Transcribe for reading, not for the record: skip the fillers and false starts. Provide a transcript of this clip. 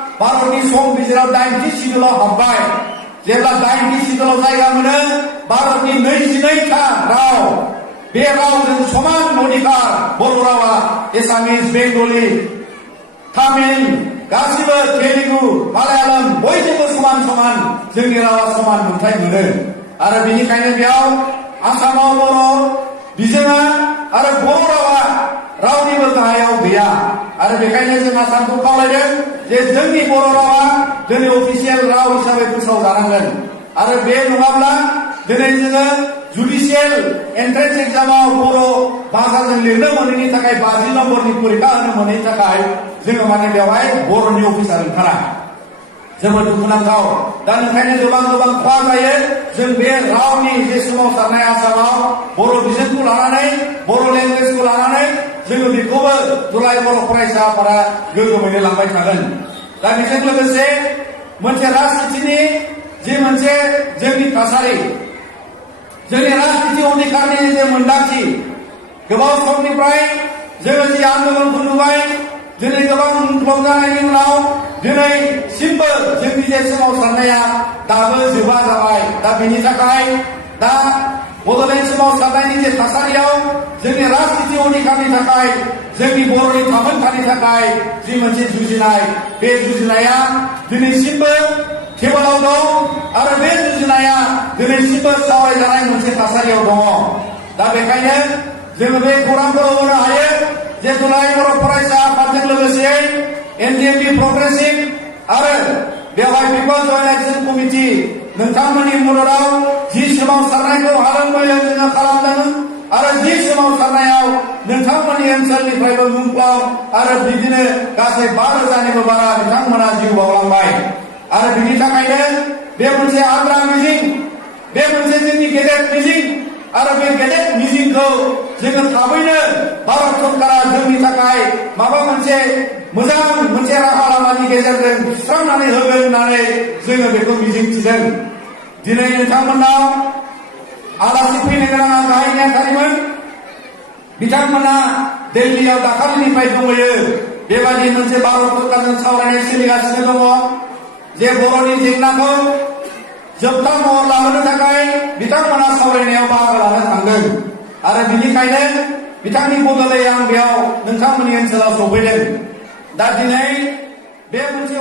भारतनि संबिजिराव 80 सिदुलाव हाबबाय जेब्ला 80 सिदुलाव जायगा मोनो भारतनि 22टा राव बे रावजों समान अधिकार बर' रावा एसामिस बेंगली तामिल गासिबो तेलुगु मालायालम बयजोंबो समान समान जोंनि रावा समान मोनथाय मोनो आरो बेनिखायनो बेयाव आसामाव बर' बिजोङा आरो बर' रावा रावनिबो गाहायाव गैया आरो बेखायनो जों आसामखौ खावलायदों जे जोंनि बर' रावा दिनै अफिसियेल राव हिसाबै फोसावजानांगोन आरो बे नङाब्ला दिनै जोङो जुडिशियेल एन्ट्रेन्स एग्जामाव बर' भाषाजों लिरनो मोनैनि थाखाय 50 नम्बरनि परीक्षा होनो मोनैनि थाखाय जोङो माने बेवहाय बर'नि अफिसार ओंखारा जोबोद दुखुनांथाव दा ओंखायनो गोबां खहा जायो जों बे रावनि जे सोमावसारनाय आसामाव बर' बिजोंखौ लानानै बर' लेंगुवेजखौ लानानै जोङो बेखौबो दुलाय बर' फरायसा आफादा गोग्गोमैनो लांबाय थागोन दा बेजों लोगोसे मोनसे राजनितिनि जे मोनसे जोंनि थासारि जोंनि राजनिति अधिकारनि जे मोनदांथि गोबाव समनिफ्राय जोङो जि आन्दोलनखौ नुबाय दिनै गोबां मुंख्लं जानायनि उनाव दिनैसिमबो जोंनि जे सोमावसारनाया दाबो जोबा जाबाय दा बेनि थाखाय दा बड'लेण्ड सोमावसारनायनि जे थासारियाव जोंनि राजनिति अधिकारनि थाखाय जोंनि बर'नि थामोनथानि थाखाय जि मोनसे जुजिनाय बे जुजिनाया दिनैसिमबो टेबोलाव दं आरो बे जुजिनाया दिनैसिमबो सावरायजानाय मोनसे थासारियाव दङ दा बेखायनो जोङो बे खौरांखौ होनो हायो जे दुलाय बर' फरायसा आफादजों लोगोसे एनडिएफबि प्रग्रेसिभ आरो बेवहाय पिपल जयेन्ट एक्सन कमिटि नोंथांमोननि मददाव जि सोमावसारनायखौ हादों मैया जोङो खालामदों आरो जि सोमावसारनायाव नोंथांमोननि ओनसोलनिफ्रायबो मुंख्लं आरो बिदिनो गासै 5,000निबो बारा बिथांमोना जिउ बावलांबाय आरो बिनि थाखायनो बे मोनसे आद्रा मिजिं बे मोनसे जोंनि गेदेर मिजिं आरो बे गेदेर मिजिंखौ जोङो थाबैनो भारत सरकारा जोंनि थाखाय माबा मोनसे मोजां मोनसे राहा लामानि गेजेरजों सुस्रांनानै होगोन होननानै जोङो बेखौ मिजिंथिदों दिनै नोंथांमोनाव आलासि फैनो गोनाङा गाहाय नेहाथारिमोन बिथांमोना दिल्लीयाव दाखालिनिफ्राय दंहैयो बेबादि मोनसे भारत सरकारजों सावरायनाय सोलिगासिनो दङ जे बर'नि जेंनाखौ जोबथा महर लाहोनो थाखाय बिथांमोना सावरायनायाव बाहागो लानो थांदों आरो बिनिखायनो बिथांनि बदलै आं बेयाव नोंथांमोननि ओनसोलाव सफैदों दा दिनै बे मोनसे